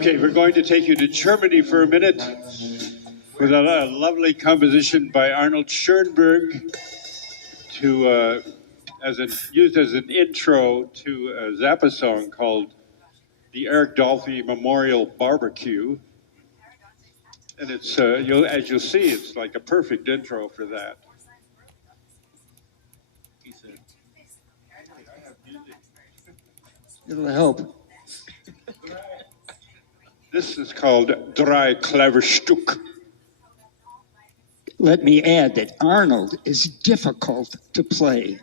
Okay, we're going to take you to Germany for a minute with a lovely composition by Arnold Schoenberg used as an intro to a Zappa song called the Eric Dolphy Memorial Barbeque. And it's, as you'll see, it's like a perfect intro for that. It'll help. This is called Drei Klavierstück. Let me add that Arnold is difficult to play.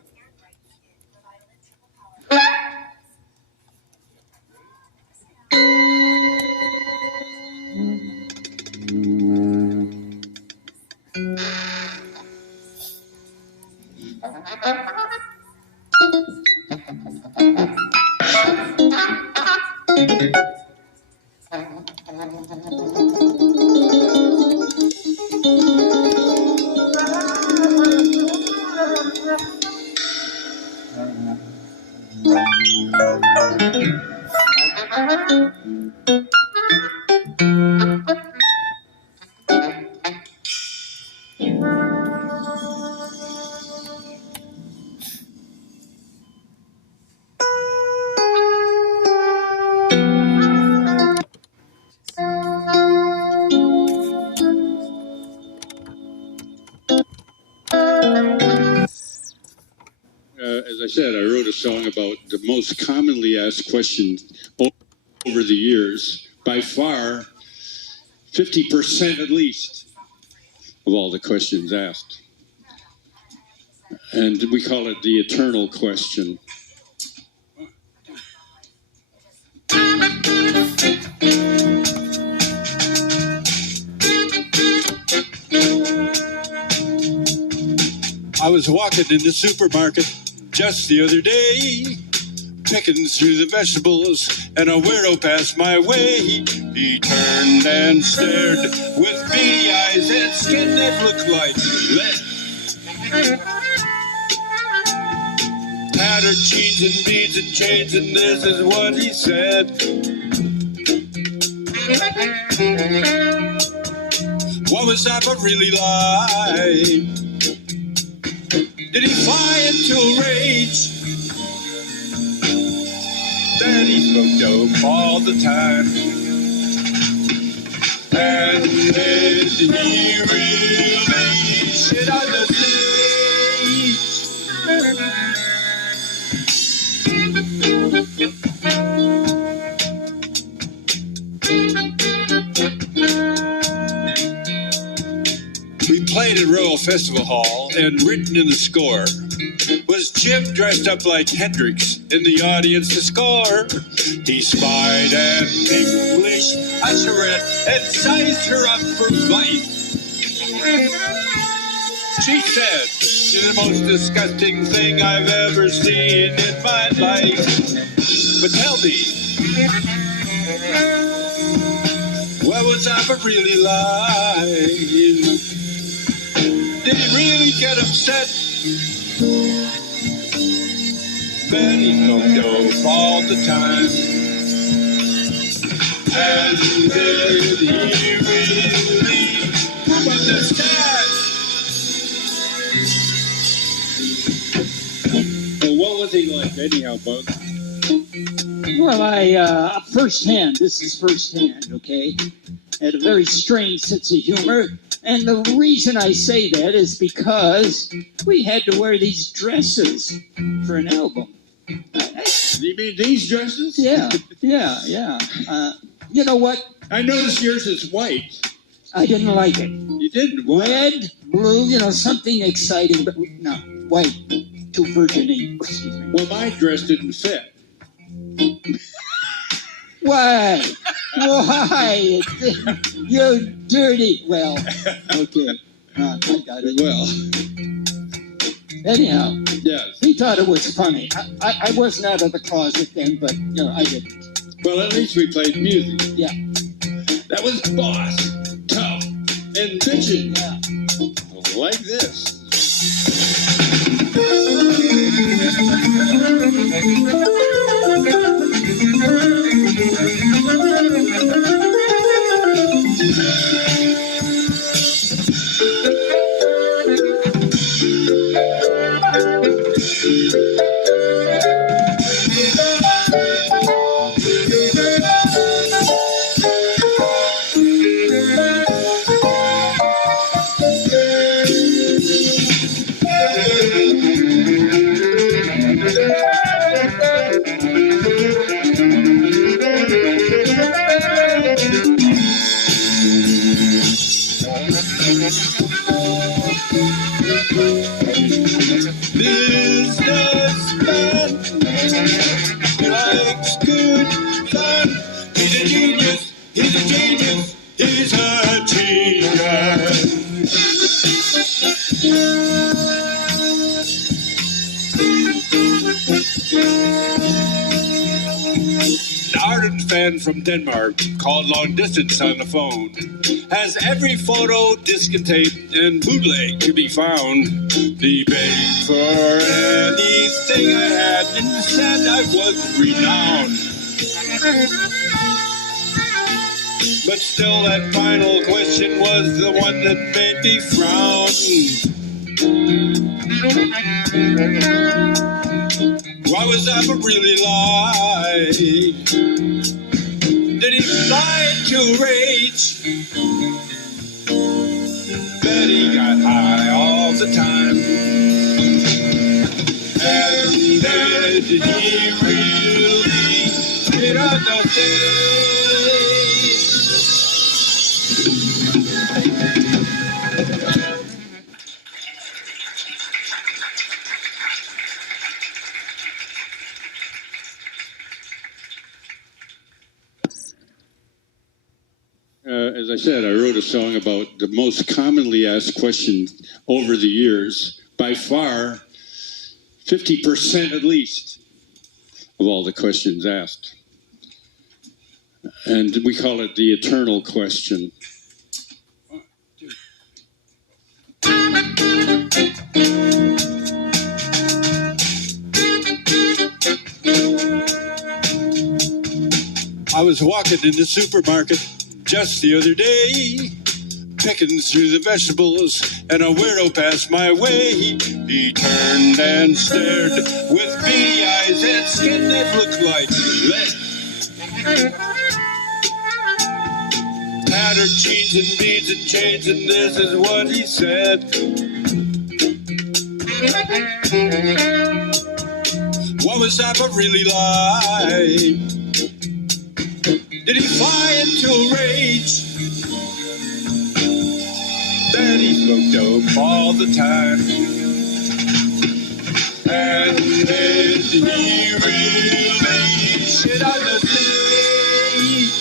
As I said, I wrote a song about the most commonly asked questions over the years. By far, 50% at least of all the questions asked. And we call it the eternal question. I was walking in the supermarket just the other day, picking through the vegetables, and a weirdo passed my way. He turned and stared with beady eyes and skin that looked like lead. Tattered jeans and beads and chains, and this is what he said. What was Zappa really like? Did he fly into a rage? Then he spoke dope all the time. And did he really shit on the We played at Royal Festival Hall, and written in the score was Jim dressed up like Hendrix in the audience to score. He spied an English usherette and sized her up for life. She said, "You're the most disgusting thing I've ever seen in my life." But tell me, what was Zappa really like? Did he really get upset Betty smoked dope all the time. And did he really? How about this cat? Well, what was he like anyhow, Bug? Well, firsthand, this is firsthand, okay? Had a very strange sense of humor. And the reason I say that is because we had to wear these dresses for an album. You mean these dresses? Yeah. You know what? I noticed yours is white. I didn't like it. You didn't? What? Red, blue, something exciting, but no, white. Too virgin-y. Excuse me. Well, my dress didn't fit. Why? Why? You're dirty. Well, okay. I got it. Well. Anyhow. Yes. He thought it was funny. I wasn't out of the closet then, but, I didn't. Well, at least we played music. Yeah. That was Boss, Tough, and Bitchin'. Yeah. Like this. Businessman likes good fun. He's a genius. He's a genius. He's a genius. An ardent fan from Denmark called long distance on the phone. Has every photo, disc and tape, and bootleg to be found. He begged for anything I had and said I was renowned. But still that final question was the one that made me frown. Why was Zappa really lie? Did he fly into rage? Bet he got high all the time. And did he really get on the stage? As I said, I wrote a song about the most commonly asked question over the years. By far, 50% at least of all the questions asked. And we call it the eternal question. I was walking in the supermarket just the other day, picking through the vegetables, and a weirdo passed my way. He turned and stared with beady eyes and skin that looked like lead. Tattered jeans and beads and chains, and this is what he said. What was Zappa really like? Did he fly into a rage? Then he smoked dope all the time. And did he really shit on the stage?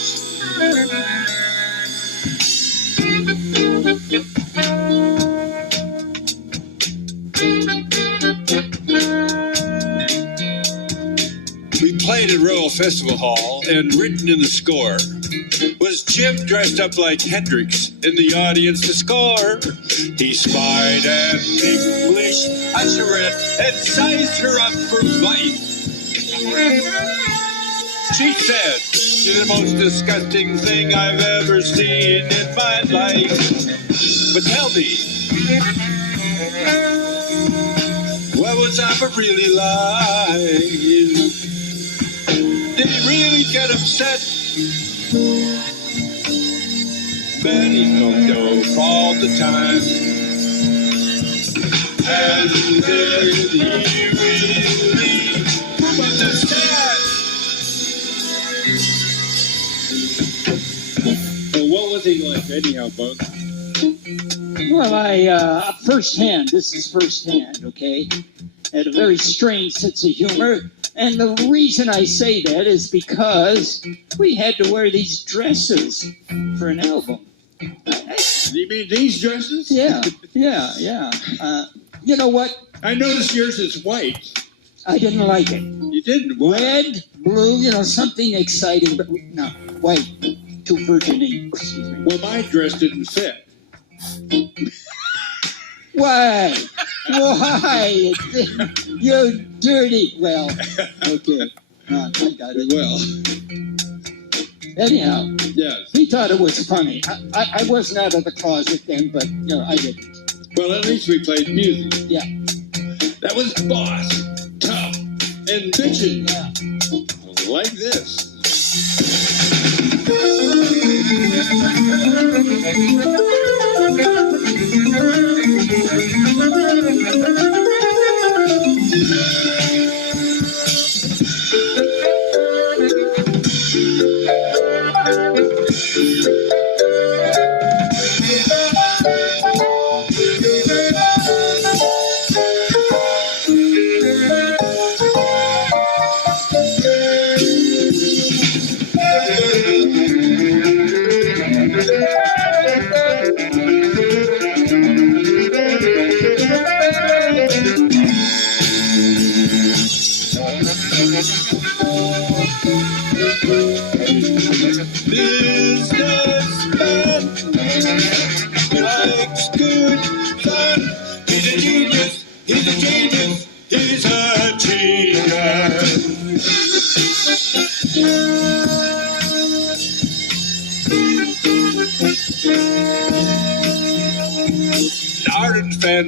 We played at Royal Festival Hall, and written in the score was Jim dressed up like Hendrix in the audience to score. He spied an English usherette and sized her up for life. She said, "You're the most disgusting thing I've ever seen in my life." But tell me, what was Zappa really like? Did he really get upset? Betty don't know all the time. And did he really understand? Well, what was he like anyhow, Bunk? Well, this is firsthand, okay? Had a very strange sense of humor. And the reason I say that is because we had to wear these dresses for an album. You mean these dresses? Yeah. You know what? I noticed yours is white. I didn't like it. You didn't? Why? Red, blue, something exciting, but no, white. Too virgin-y. Well, my dress didn't fit. Why? You're dirty. Well, okay. I got it. Well. Anyhow, yes. He thought it was funny. I wasn't out of the closet then, but, I didn't. Well, at least we played music. Yeah. That was boss, tough, and bitchin'. Yeah. Like this.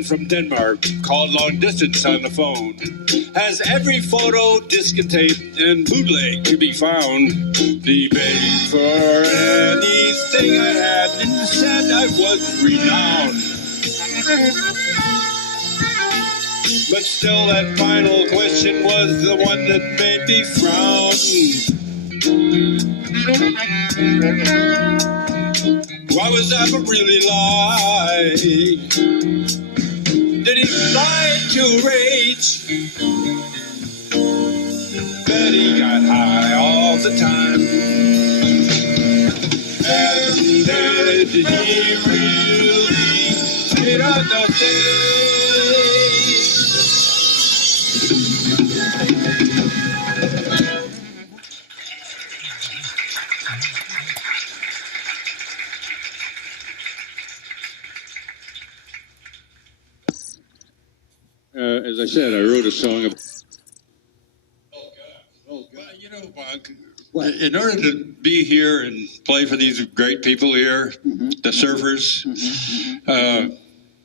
From Denmark, called long distance on the phone, has every photo, disc and tape, and bootleg to be found. He paid for anything I had and said I was renowned. But still, that final question was the one that made me frown. What was Zappa really like? Did he lie to rage? Bet he got high all the time. And did he really get on the stage? As I said, I wrote a song about... Oh, God. Well, Bunk, in order to be here and play for these great people here, the surfers,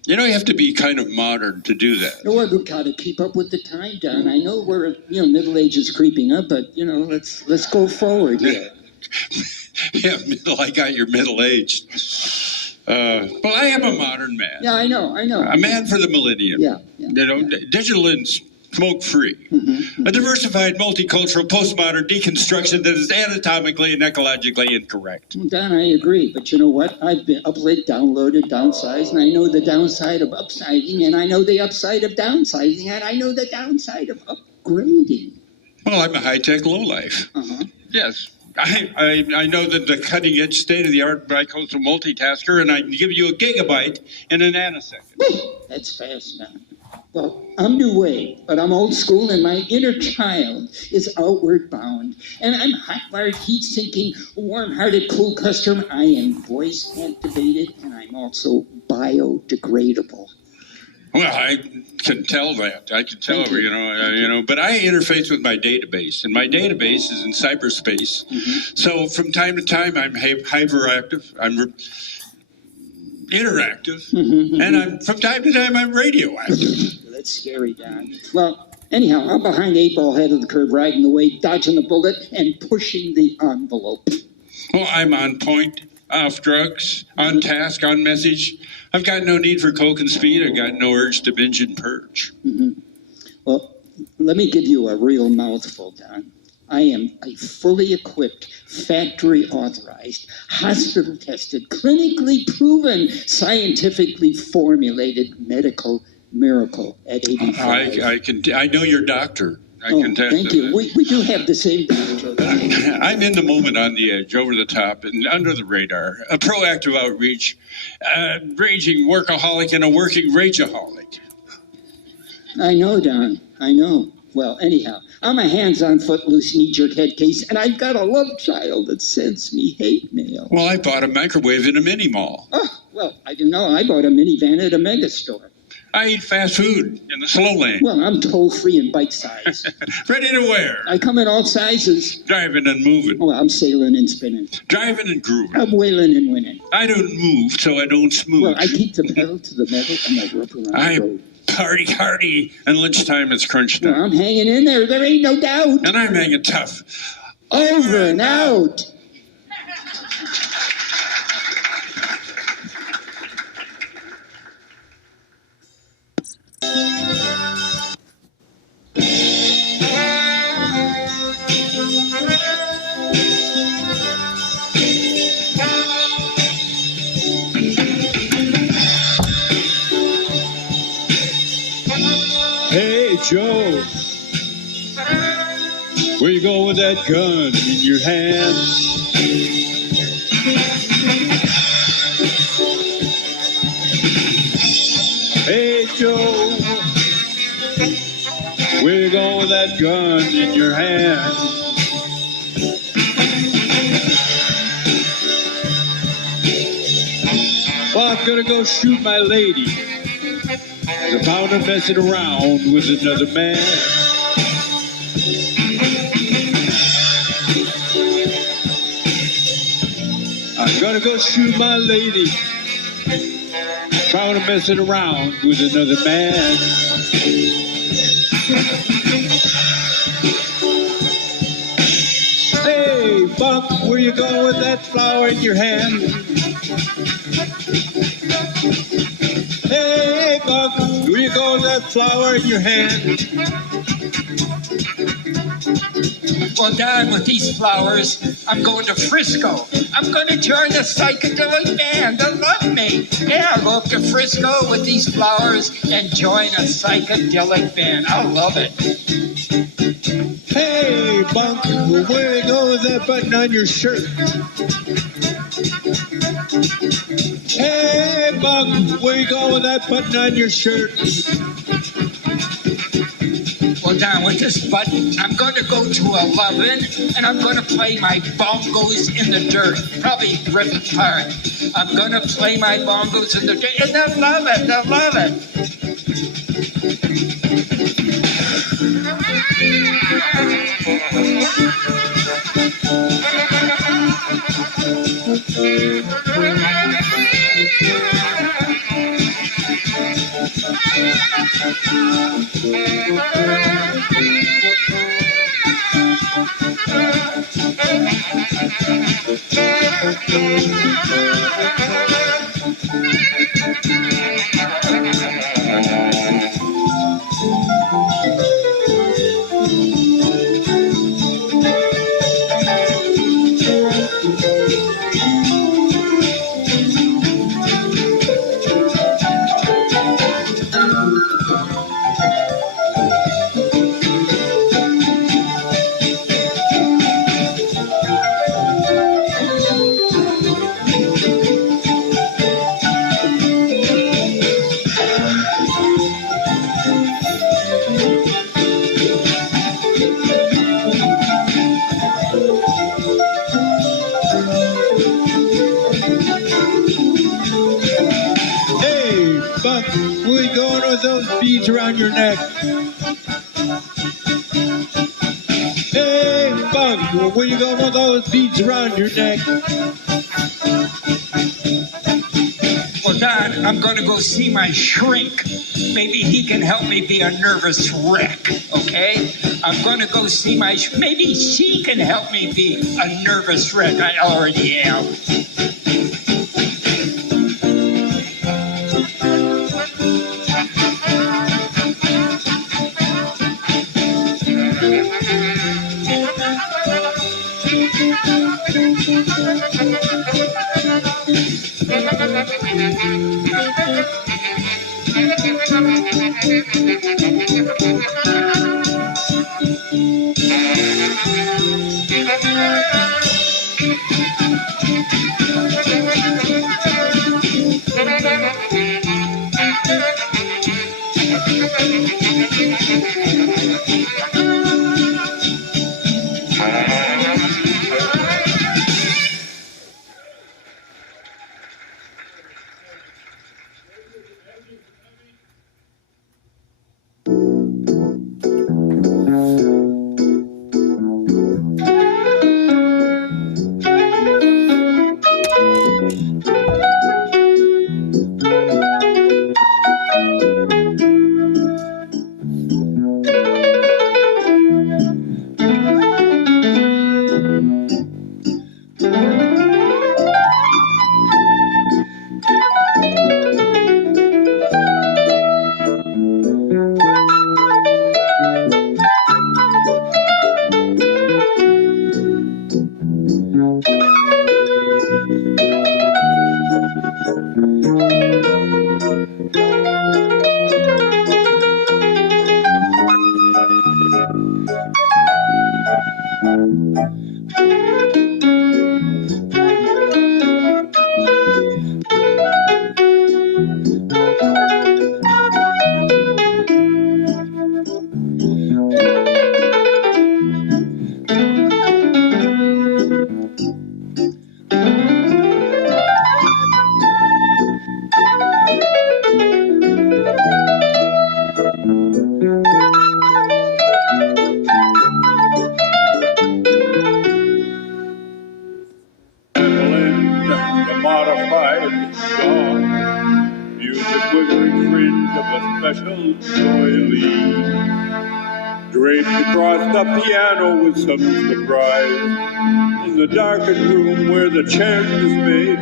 you have to be kind of modern to do that. No, we've got to keep up with the time, Don. I know we're, middle age is creeping up, but, let's go forward here. Yeah, I got your middle-aged. Well, I am a modern man. Yeah, I know. A man for the millennium. Yeah. Digital and smoke-free. A diversified, multicultural, postmodern deconstruction that is anatomically and ecologically incorrect. Well, Don, I agree. But you know what? I've been uploaded, downloaded, downsized, and I know the downside of upsiding, and I know the upside of downsizing, and I know the downside of upgrading. Well, I'm a high-tech lowlife. Yes. I know that the cutting-edge, state-of-the-art bicoastal multitasker, and I can give you a gigabyte in a nanosecond. That's fast, Don. Well, I'm new wave, but I'm old school, and my inner child is outward bound. And I'm hot-wired, heat-sinking, warm-hearted, cool customer. I am voice-activated, and I'm also biodegradable. Well, I can tell that. I can tell, but I interface with my database, and my database is in cyberspace. Mm-hmm. So from time to time, I'm hyperactive, I'm interactive, and from time to time, I'm radioactive. Well, that's scary, Don. Well, anyhow, I'm behind the 8-ball head of the curve, riding the wave, dodging the bullet, and pushing the envelope. Well, I'm on point, off drugs, on task, on message. I've got no need for coke and speed. I've got no urge to binge and purge. Mm-hmm. Well, let me give you a real mouthful, Don. I am a fully equipped, factory-authorized, hospital-tested, clinically proven, scientifically formulated medical miracle at 85. I know your doctor. I can test thank you. We do have the same doctor. I'm in the moment, on the edge, over the top, and under the radar. A proactive outreach, raging workaholic and a working rageaholic. I know, Don. I know. Well, anyhow, I'm a hands-on, footloose, knee-jerk head case, and I've got a love child that sends me hate mail. Well, I bought a microwave in a mini mall. Oh, well, I didn't know. I bought a minivan at a mega store. I eat fast food in the slow lane. Well, I'm toll-free and bite-sized. Ready to wear. I come in all sizes. Driving and moving. Well, I'm sailing and spinning. Driving and grooving. I'm wailing and winning. I don't move, so I don't smooth. Well, I keep the pedal to the metal and I rope around the road. Party hardy, and lunchtime is crunch time. Well, I'm hanging in there. There ain't no doubt. And I'm hanging tough. Over and out. Hey, Joe, where you going with that gun in your hand? Hey, Joe, where you going with that gun in your hand? Well, I'm gonna go shoot my lady. I found her messing around with another man. I'm gonna go shoot my lady. Found her messing around with another man. Hey, Bunk, where you going with that flower in your hand? Hey, Bunk, where you going with that flower in your hand? Well, Don, with these flowers, I'm going to Frisco. I'm going to join a psychedelic band to love me. Yeah, I'll go up to Frisco with these flowers and join a psychedelic band. I'll love it. Hey, Bunk, where you going with that button on your shirt? Hey, Bunk, where you going with that button on your shirt? Well, Don, with this button, I'm going to go to 11, and I'm going to play my bongos in the dirt, probably Griffith Park. I'm going to play my bongos in the dirt, and they'll love it, they'll love it. those beads around your neck. Hey, Bunk, where you going with all those beads around your neck? Well, Dad, I'm going to go see my shrink. Maybe he can help me be a nervous wreck, okay? I'm going to go see my... Maybe she can help me be a nervous wreck. I already am.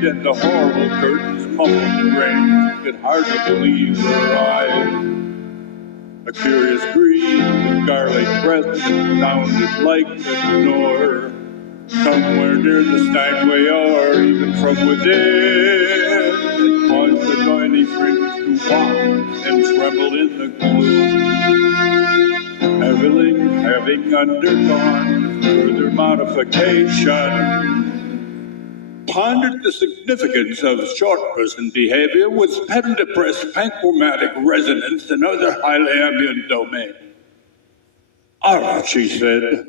And the horrible curtains muffled the rain could hardly believe her eyes. A curious green with garlic breath sounded like the snore somewhere near the Steinway, or even from within. It caused the doily fringe to walk and tremble in the gloom. Evelyn, having undergone further modification, pondered the significance of short person behavior with pen-depressed panchromatic resonance and other highly ambient domains. All right, she said.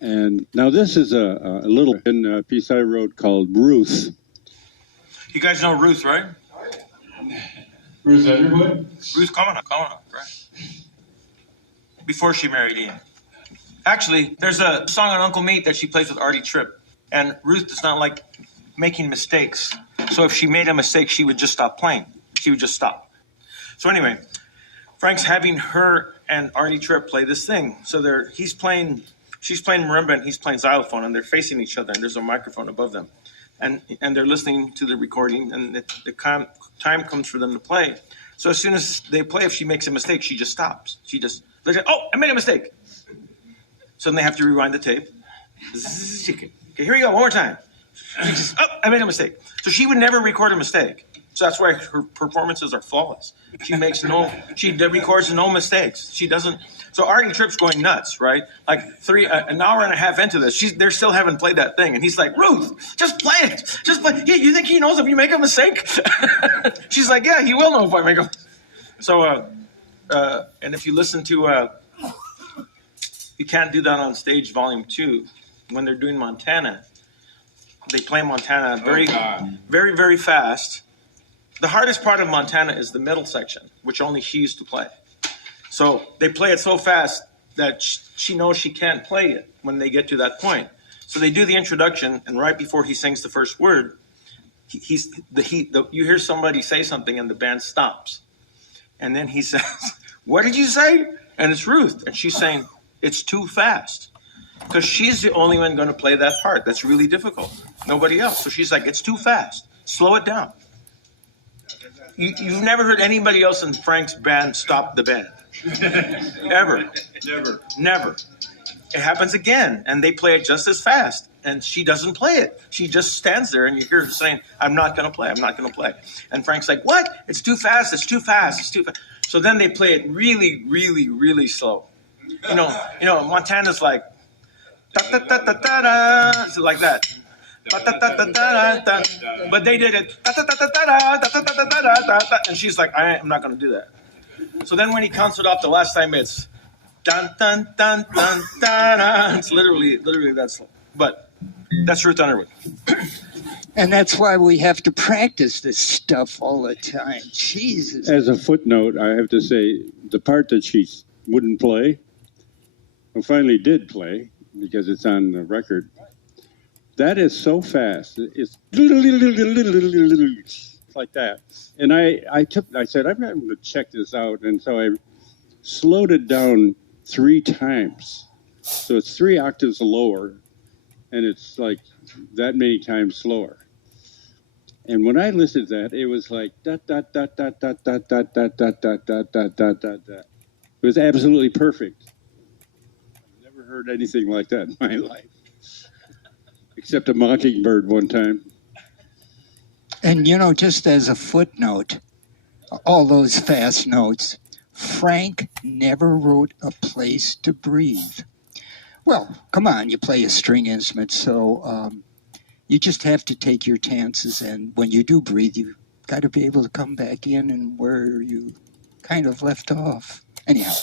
And now this is a little piece I wrote called Ruth. You guys know Ruth, right? Ruth Underwood? Ruth Colin, right? Before she married Ian. Actually, there's a song on Uncle Meat that she plays with Artie Tripp. And Ruth does not like making mistakes. So if she made a mistake, she would just stop playing. She would just stop. So anyway, Frank's having her and Artie Tripp play this thing. So she's playing marimba and he's playing xylophone, and they're facing each other, and there's a microphone above them. And they're listening to the recording, and the time comes for them to play. So as soon as they play, if she makes a mistake, she just stops. She just looks like, oh, I made a mistake. So then they have to rewind the tape. Okay, here we go, one more time. She just, oh, I made a mistake. So she would never record a mistake. So that's why her performances are flawless. She records no mistakes. She doesn't. So Artie Tripp's going nuts, right? Like an hour and a half into this, they still haven't played that thing. And he's like, Ruth, just play it. Just play. Yeah, you think he knows if you make a mistake? She's like, yeah, he will know if I make a mistake. So, and if you listen to, You Can't Do That on Stage Volume 2, when they're doing Montana, they play Montana very, very fast. The hardest part of Montana is the middle section, which only she used to play. So they play it so fast that she knows she can't play it when they get to that point. So they do the introduction, and right before he sings the first word, you hear somebody say something, and the band stops. And then he says, what did you say? And it's Ruth, and she's saying, it's too fast. Because she's the only one going to play that part. That's really difficult. Nobody else. So she's like, it's too fast. Slow it down. You've never heard anybody else in Frank's band stop the band. Ever. Never. It happens again, and they play it just as fast, and she doesn't play it. She just stands there, and you hear her saying, I'm not going to play. And Frank's like, what? It's too fast. So then they play it really, really, really slow. You know, Montana's like, da-da-da-da-da-da, so like that. But they did it, and she's like, I'm not going to do that. So then when he counts it off the last time, it's dun dun dun dun dun. It's literally that's. But that's Ruth Underwood. And that's why we have to practice this stuff all the time. Jesus. As a footnote, I have to say the part that she wouldn't play, or finally did play because it's on the record. That is so fast. It's like that. And I said, I'm going to check this out. And so I slowed it down 3 times. So it's 3 octaves lower, and it's like that many times slower. And when I listened to that, it was like da da da da da da da da da da da da da da da. It was absolutely perfect. I've never heard anything like that in my life. Except a mockingbird one time. And, just as a footnote, all those fast notes, Frank never wrote A Place to Breathe. Well, come on, you play a string instrument, so you just have to take your chances, and when you do breathe, you got to be able to come back in and where you kind of left off. Anyhow.